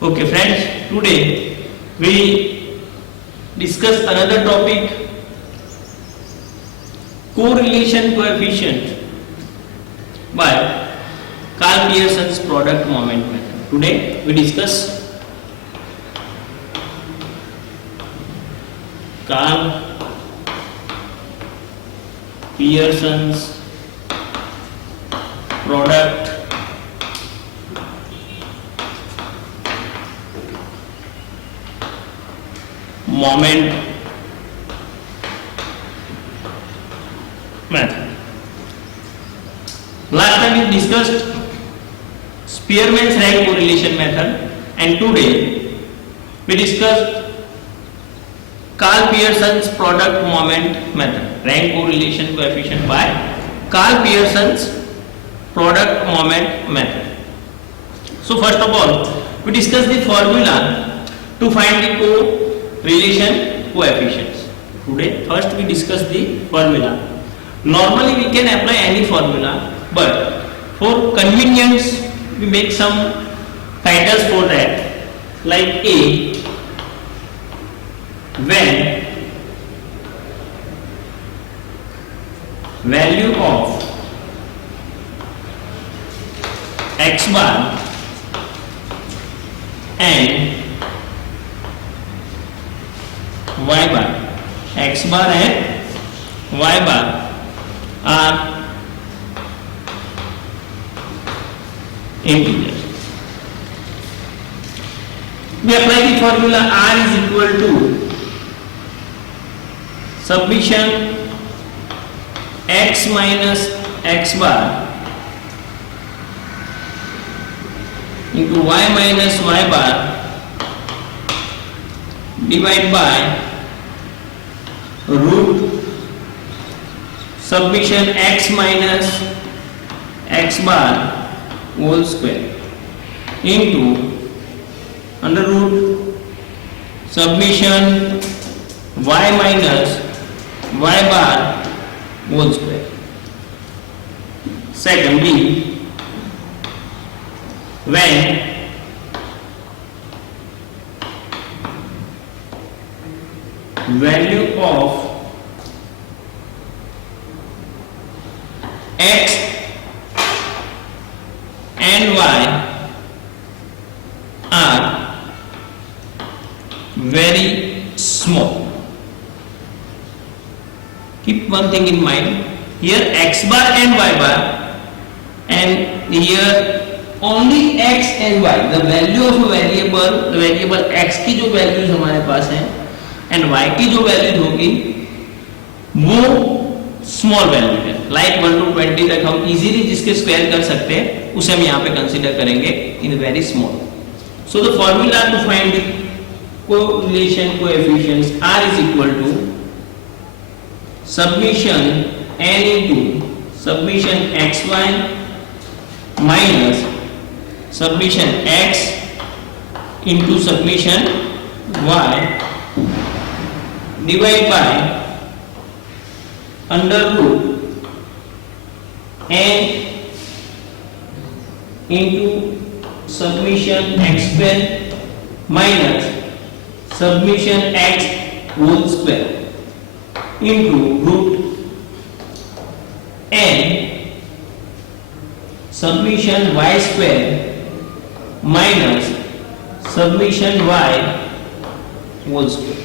Okay friends, today we discuss another topic, correlation coefficient by Carl Pearson's product moment method. Today we discuss Carl Pearson's product moment method. Last time we discussed Spearman's rank correlation method, and today we discussed Carl Pearson's product moment method, rank correlation coefficient by Carl Pearson's product moment method. So first of all, we discussed the formula to find the correlation coefficients. Today first we discuss the formula. Normally we can apply any formula, but for convenience we make some titles for that, like A, when value of x bar and y bar, x bar and y bar are integers. We apply the formula R is equal to summation x minus x bar into y minus y bar divided by root summation x minus x bar whole square into under root summation y minus y bar whole square. Secondly, when value of x and y are very small. Keep one thing in mind, here x bar and y bar, and here only x and y, the value of a variable x की जो values हमारे पास हैं and y की जो values होगी वो small value है, like 1 to 20 तक हम इजीली जिसके स्क्वायर कर सकते हैं उसे हम यहाँ पे कंसीडर करेंगे in very small. So the formula to find the correlation coefficients R is equal to summation n into summation xy minus summation x into summation y divided by under root n into summation x square minus summation x whole square into root n summation y square minus summation y whole square.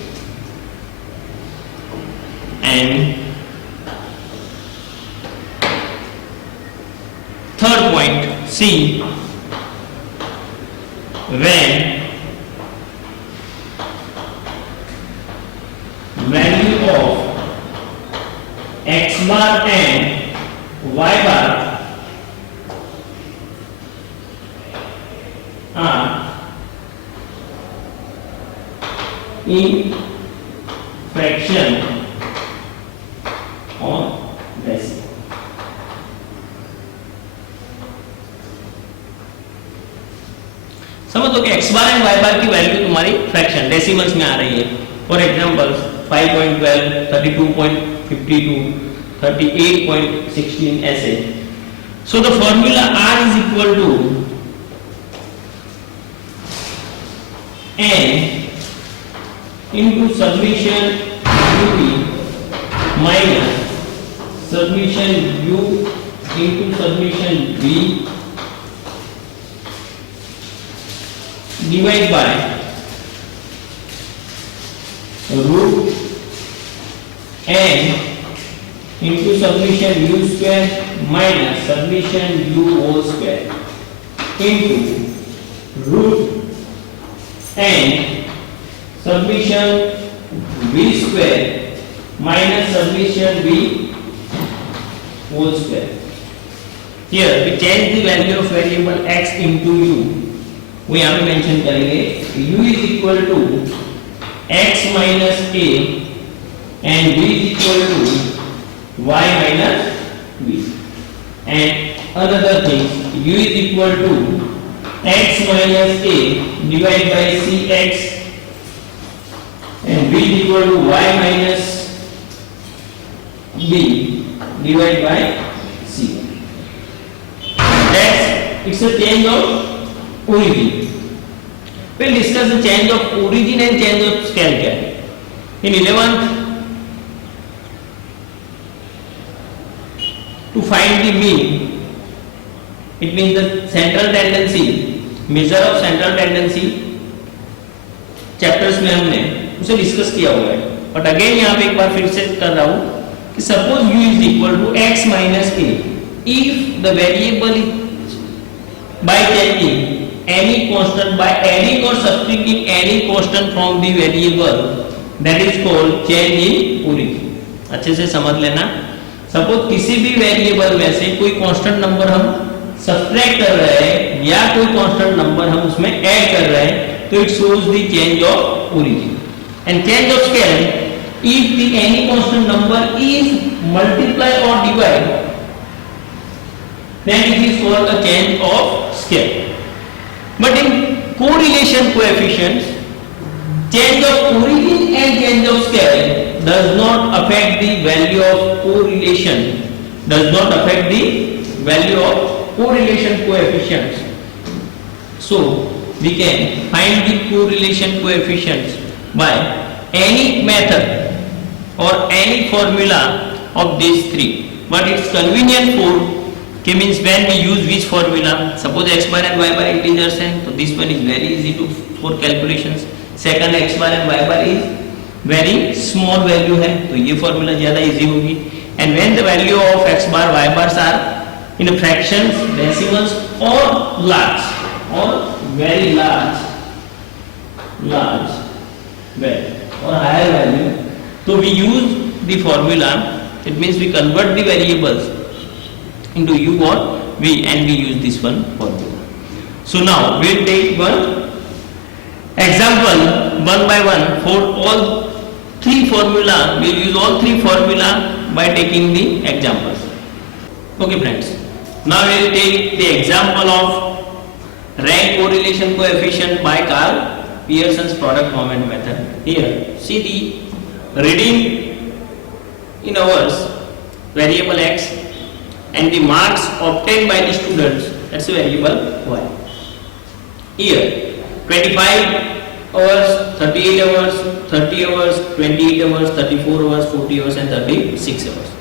And third point, C, when value of x bar and y bar are in fraction on decimal. समझ लो कि x bar and y बार की value तुम्हारी fraction decimals में आ रही है. For example 5.12, 32.52, 38.16 ऐसे. So the formula R is equal to n into summation ub minus summation u into summation v divided by root n into summation u square minus summation u whole square into root n summation v square minus summation v whole square. Here we change the value of variable x into u. वो यहाँ पे mention करेंगे u is equal to x minus a and v is equal to y minus v, and another thing u is equal to x minus a divided by cx and v is equal to y minus b divided by c. That's it's a change of origin. We'll discuss the change of origin and change of scale क्या. In 11th, to find the mean, it means the central tendency, measure of central tendency, chapters में हमने उसे discuss किया हुआ है. But again यहाँ पे एक बार फिर से कर रहा हूँ कि suppose u is equal to x minus a, if the variable is by changing any constant, by adding or subtracting any constant from the variable, that is called change in origin. अच्छे से समझ लेना. Suppose किसी भी variable में से कोई constant number हम सब्ट्रैक्ट कर रहे हैं या कोई कांस्टेंट नंबर हम उसमें ऐड कर रहे हैं, तो it shows the change of origin. And change of scale, if the any constant number is multiply or divide, then it is called a change of scale. But in correlation coefficients, change of origin and change of scale does not affect the value of correlation, does not affect the value of correlation coefficients. So we can find the correlation coefficients by any method or any formula of these three. But it's convenient for कि means when we use which formula, suppose x bar and y bar integers हैं, तो this one is very easy to for calculations. Second x bar and y bar is very small value है, तो ये formula ज़्यादा easy होगी. And when the value of x bar y bars are in fractions, decimals or large or very large value or higher value, so we use the formula. It means we convert the variables into u or v and we use this one formula. So now we will take one example one by one for all three formula. We will use all three formula by taking the examples. Okay friends, now we will take the example of rank correlation coefficient by Karl Pearson's product moment method. Here see the reading in hours, variable x, and the marks obtained by the students, that's a variable y. Here 25 hours, 38 hours, 30 hours, 28 hours, 34 hours, 40 hours and 36 hours.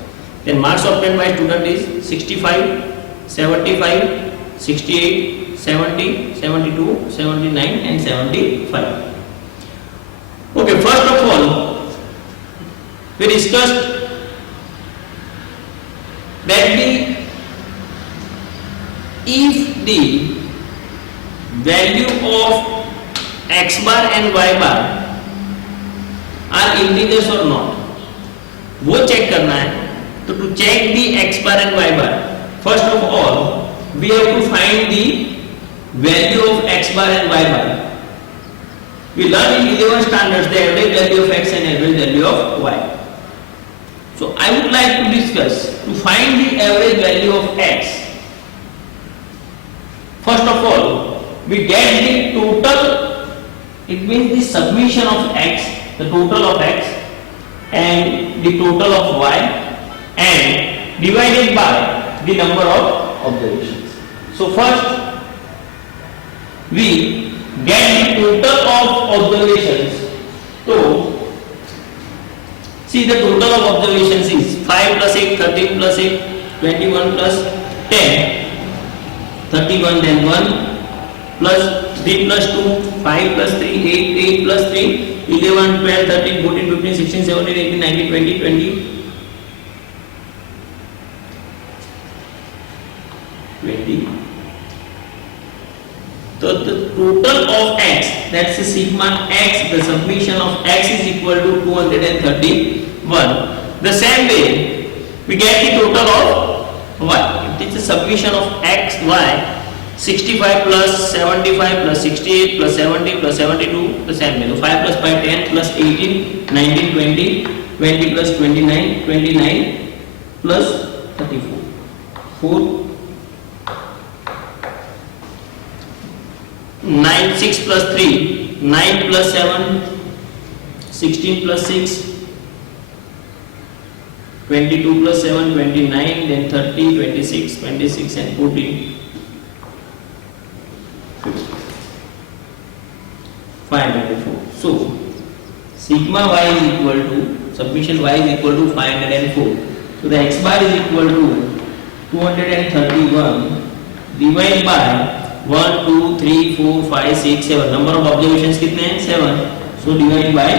Then marks obtained by student is 65, 75, 68, 70, 72, 79 and 75. Okay, first of all we discussed that if the value of x bar and y bar are integers or not, वो check करना है. तो to check the x bar and y bar, first of all we have to find the value of x bar and y bar. We learn in 11 standards the average value of x and average value of y. So I would like to discuss to find the average value of x. First of all, we get the total, it means the summation of x, the total of x and the total of y, and divided by the number of observations. So first we get the total of observations, so see the total of observations is 5 plus 8, 13 plus 8, 21 plus 10, 31, then 1 plus 3 plus 2, 5 plus 3, 8, 8 plus 3, 11, 12, 13, 14, 15, 16, 17, 18, 19, 20, 20. So the total of x, that's the sigma x, the summation of x is equal to 231. The same way we get the total of y. It is the summation of x, y, 65 plus 75 plus 68 plus 70 plus 72, the same way. So 5 plus 5, 10 plus 18, 19, 20, 20 plus 29, 29 plus 34, 4, 9, 6 plus 3, 9 plus 7, 16 plus 6, 22 plus 7, 29, then 30, 26, 26 and 14, 504. So, sigma y is equal to, submission y is equal to 504. So, the x bar is equal to 231 divided by 1, 2, 3, 4, 5, 6, 7. Number of observations कितने हैं? 7. So divide by,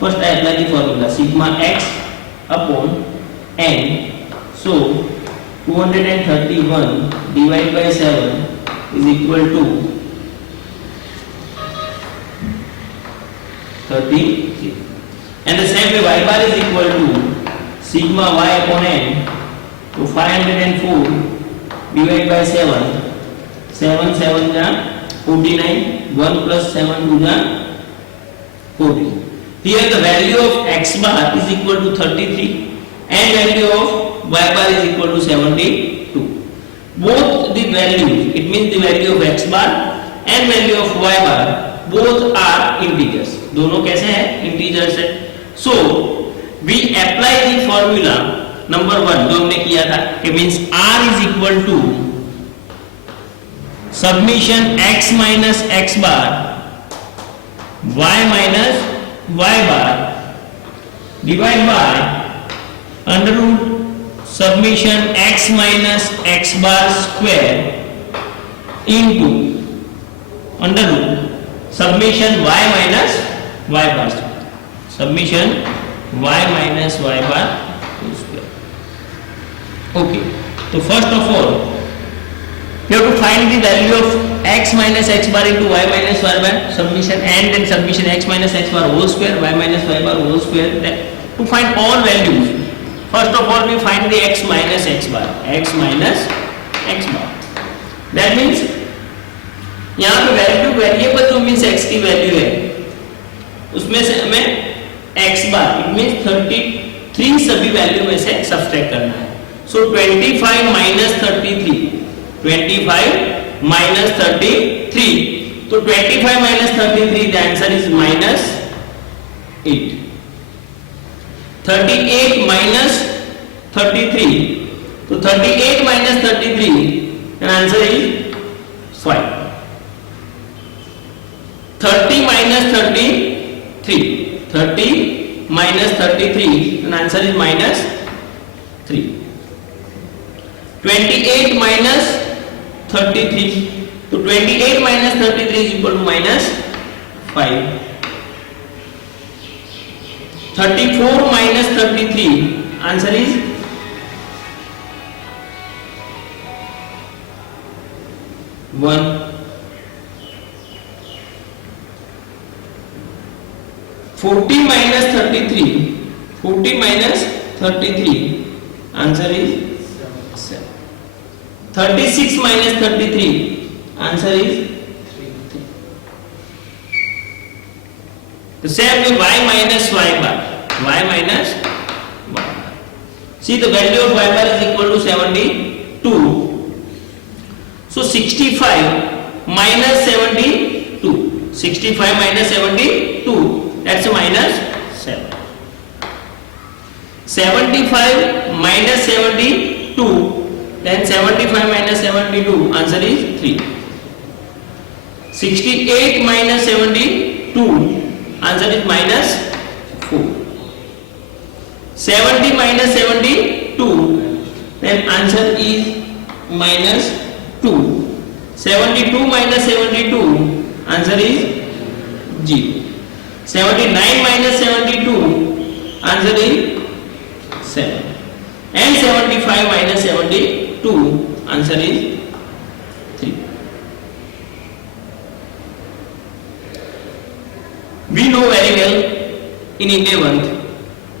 first I apply the formula sigma x upon n. So 231 divided by 7 is equal to 33. And the same way y bar is equal to sigma y upon n. So 504 divided by 7. 7 7 ja 49, 1 plus 7 2 ja 14. Here the value of x bar is equal to 33 and value of y bar is equal to 72. Both the values, it means the value of x bar and value of y bar, both are integers. दोनों कैसे हैं? Integers है. So we apply the formula number 1 जो हमने किया था, it means r is equal to submission x minus x bar y minus y bar divided by under root submission x minus x bar square into under root submission y minus y bar square. Submission y minus y bar square. Okay, so first of all you have to find the value of x minus x bar into y minus y bar, submission and then submission x minus x bar whole square, y minus y bar whole square. Then to find all values, first of all we find the x minus x bar, x minus x bar. That means यहाँ पे value variable जो means x की value है उसमें से हमें x bar it means 33 सभी value में से सब्सट्रैक्ट करना है. सो 25 minus 33, 25 minus 33. So 25 minus 33, the answer is minus 8. 38 minus 33. So 38 minus 33, the answer is 5. 30 minus 33. 30 minus 33, the answer is minus 3. 28 minus 33. So 28 minus 33 is equal to minus 5. 34 minus 33, answer is 1. 40 minus 33. 40 minus 33, answer is 7. 36 minus 33, answer is 3. The same way y minus y bar. Y minus y bar. See, the value of y bar is equal to 72. So 65 minus 72. 65 minus 72, that's a minus 7. 75 minus 72, then 75 minus 72, answer is 3. 68 minus 72, 2, answer is minus 4. 70 minus 72, then answer is minus 2. 72 minus 72, answer is 0. 79 minus 72, answer is 7. And 75 minus 72, answer is 3. We know very well in 11th,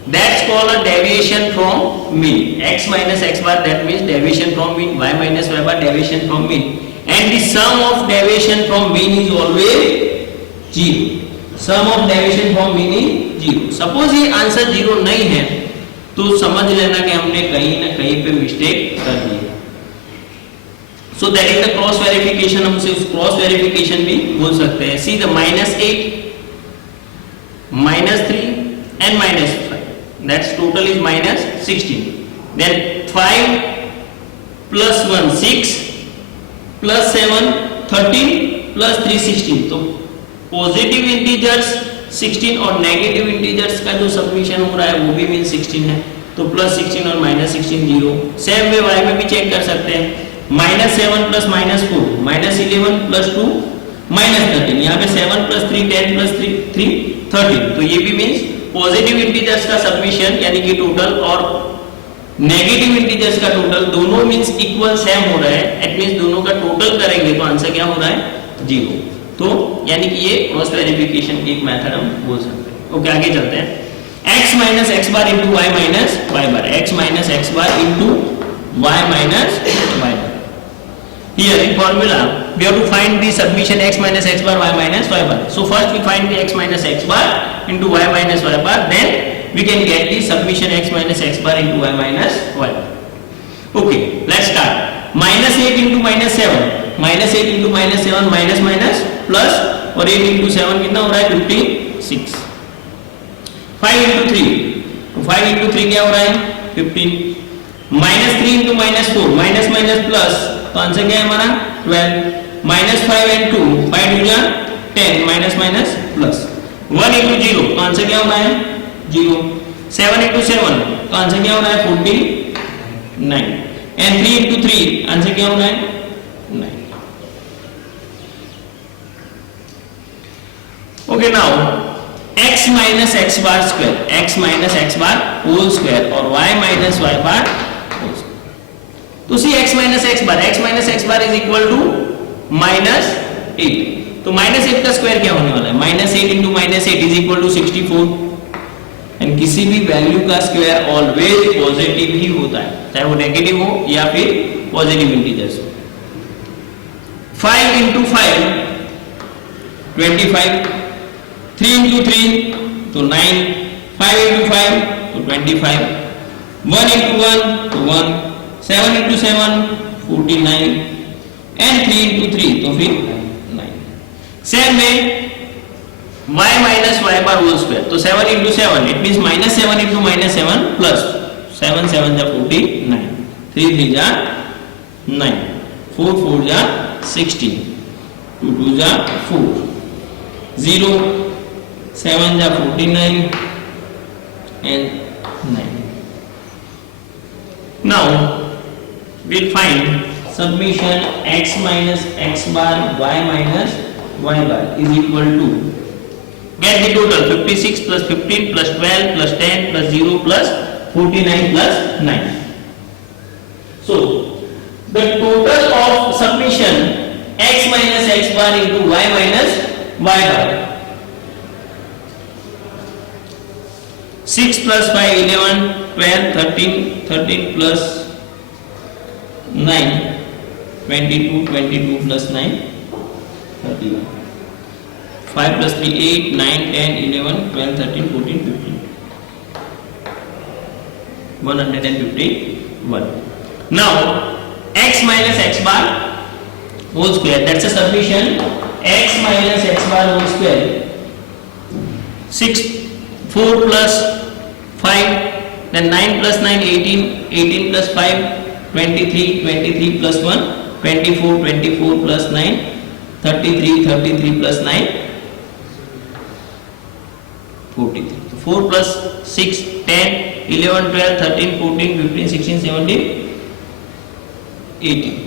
that's called a deviation from mean. X minus x bar, that means deviation from mean. Y minus y bar, deviation from mean. And the sum of deviation from mean is always 0. Sum of deviation from mean is 0. Suppose ये answer 0 नहीं है तो समझ लेना कि हमने कहीं ना कहीं पे मिस्टेक कर दी है. So that is the cross verification. हम उसे cross verification भी बोल सकते हैं. See the minus 8, minus 3 and minus 5. That's total is minus 16. Then 5 plus 1 6 plus 7 13 plus 3 16. तो पॉजिटिव इंटीजर्स 16 और नेगेटिव इंटीजर्स का जो सबमिशन हो रहा है वो भी मीन 16 है. तो प्लस 16 और माइनस 16 0. सेम वे वाई में भी चेक कर सकते हैं. Minus 7 plus minus 4 minus 11 plus 2 minus 13. यहाँ पे 7 प्लस 3 10 प्लस 3 13. तो ये भी मीन्स पॉजिटिव इंटीजर्स का सबमिशन यानी कि टोटल और नेगेटिव इंटीजर्स का टोटल दोनों मींस इक्वल सेम हो रहा है. एट मींस दोनों का टोटल करेंगे तो आंसर क्या हो रहा है 0. तो यानी कि ये क्रॉस वेरिफिकेशन की एक मेथड हम बोल सकते हैं. ओके आगे चलते हैं. x minus x bar into y minus y bar. x minus x bar into y minus y bar. Here in formula we have to find the submission x minus x bar y minus y bar. So first we find the x minus x bar into y minus y bar, then we can get the submission x minus x bar into y minus y bar. Okay, let's start. Minus 8 into minus 7. Minus 8 into minus 7 minus minus plus और 8 into 7 कितना हो रहा है 56. 5 into 3 तो 5 into 3 क्या हो रहा है 15. minus 3 into minus 4 minus minus plus तो आंसर क्या है हमारा 12. minus 5 and 2 5 2 जा 10 minus minus plus 1 into 0 तो आंसर क्या हो रहा है 0. 7 into 7 तो आंसर क्या हो रहा है 49. and 3 into 3 आंसर क्या हो रहा है 9. Okay, now x minus x bar square, x minus x bar whole square और y minus y bar whole square. तो see x minus x bar is equal to minus 8. तो minus 8 का square क्या होने वाला है minus 8 into minus 8 is equal to 64. And किसी भी वैल्यू का स्क्वायर ऑलवेज पॉजिटिव ही होता है, चाहे वो नेगेटिव हो या फिर पॉजिटिव इंटीजर्स हो. 5 into 5 25. 3 into 3 तो 9. 5 into 5 तो 25. 1 into 1 तो 1. 7 into 7 49. and 3 into 3 तो फिर 9. सेम में y minus y bar whole square तो 7 into 7 it means minus 7 into minus 7 plus 7 7 जा 49. 3 3 जा 9. 4 4 जा 16. 2 2 जा 4. 0 7 जा 49 and 9. Now we'll find summation x minus x bar y minus y bar is equal to, get the total 56 plus 15 plus 12 plus 10 plus 0 plus 49 plus 9. So the total of summation x minus x bar into y minus y bar, 6 plus 5 11 12 13 13 plus 9 22 22 plus 9 31. 5 plus 3 8 9 10 11 12 13 14 15 151. Now x minus x bar whole square, that's a summation x minus x bar whole square. 6 4 plus 5 then 9 plus 9 18 18 plus 5 23 23 plus 1 24 24 plus 9 33 33 plus 9 43. So 4 plus 6, 10, 11, 12, 13, 14, 15, 16, 17, 18.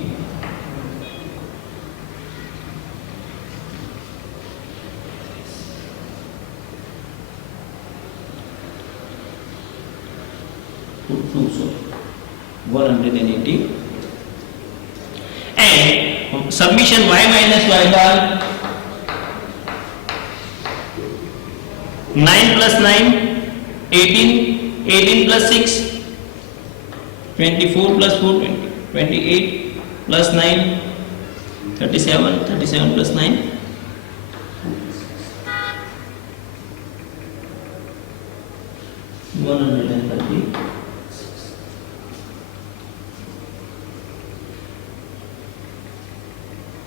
So 180. And submission y minus y bar 9 plus 9, 18, 18 plus 6, 24 plus 4, 20, 28 plus 9, 37, 37 plus 9, 130.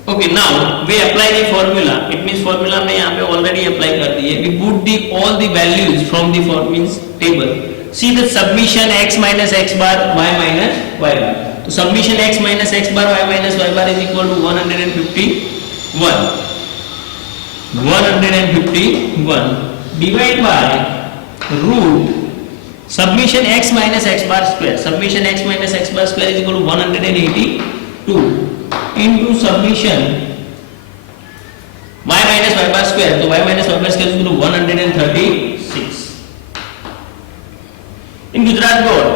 Okay, now we apply the formula. It means formula में यहाँ पे already apply कर दी है. We put the all the values from the means table. See the submission x minus x bar y minus y bar. तो submission x minus x bar y minus y bar is equal to 151. 151 divide by root submission x minus x bar square. Submission x minus x bar square is equal to 182. into submission y minus y bar square. तो y minus y bar square is equal to 136. In Gujarat board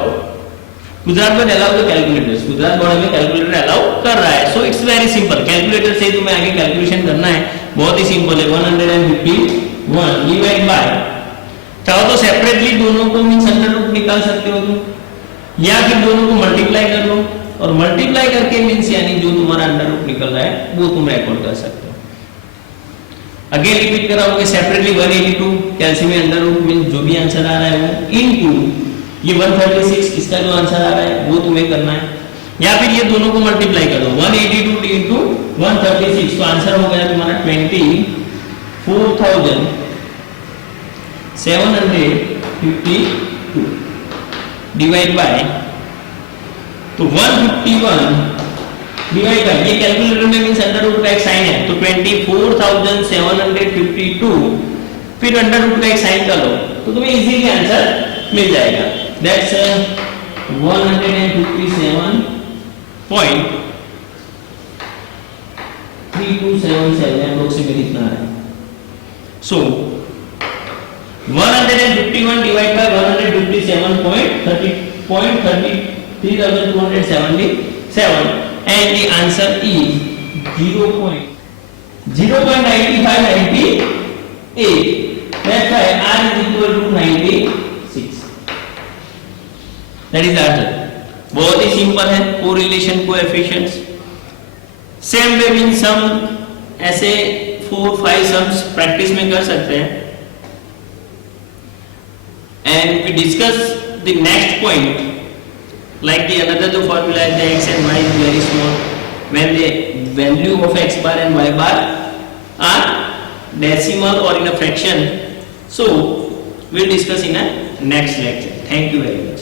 allow the calculators. Gujarat board में calculator allow कर रहा है. So it's very simple. Calculator से तुम्हें आगे calculation करना है. बहुत ही सिंपल है. 151 डिवाइड बाय, चाहो तो सेपरेटली दोनों को मींस अंडर रूट निकाल सकते हो तुम, या फिर दोनों को मल्टीप्लाई कर लो और मल्टीप्लाई करके मींस यानी जो तुम्हारा अंडर रूट निकल रहा है वो तुम रिकॉर्ड कर सकते हो. अगेन रिपीट कराओगे सेपरेटली 182 कैलसी में अंडर रूट मींस जो भी आंसर आ रहा है वो इनटू ये 136 इसका जो आंसर आ रहा है वो तुम्हें करना है, या फिर ये दोनों को मल्टीप्लाई कर दो 182 इनटू 136. तो आंसर हो गया तुम्हारा 24,752 डिवाइड बाय, तो 151 डिवाइड बाय, ये कैलकुलेटर में मींस अंडर रूट का एक साइन है तो 24,752 फिर अंडर रूट का एक साइन कर लो तो तुम्हें इजीली आंसर मिल जाएगा. दैट्स 157.3277 अप्रोक्सीमेटली इतना है. सो 151 divide by 157.30.3277 and the answer is 0.9598. That's why R is equal to 96. That is the answer. बहुत ही सिंपल है. Correlation coefficients same way mean sum ऐसे 4-5 सम्स प्रैक्टिस में कर सकते हैं. And we discuss the next point like the another two formula is the x and y is very small when the value of x bar and y bar are decimal or in a fraction. So we'll discuss in a next lecture. Thank you very much.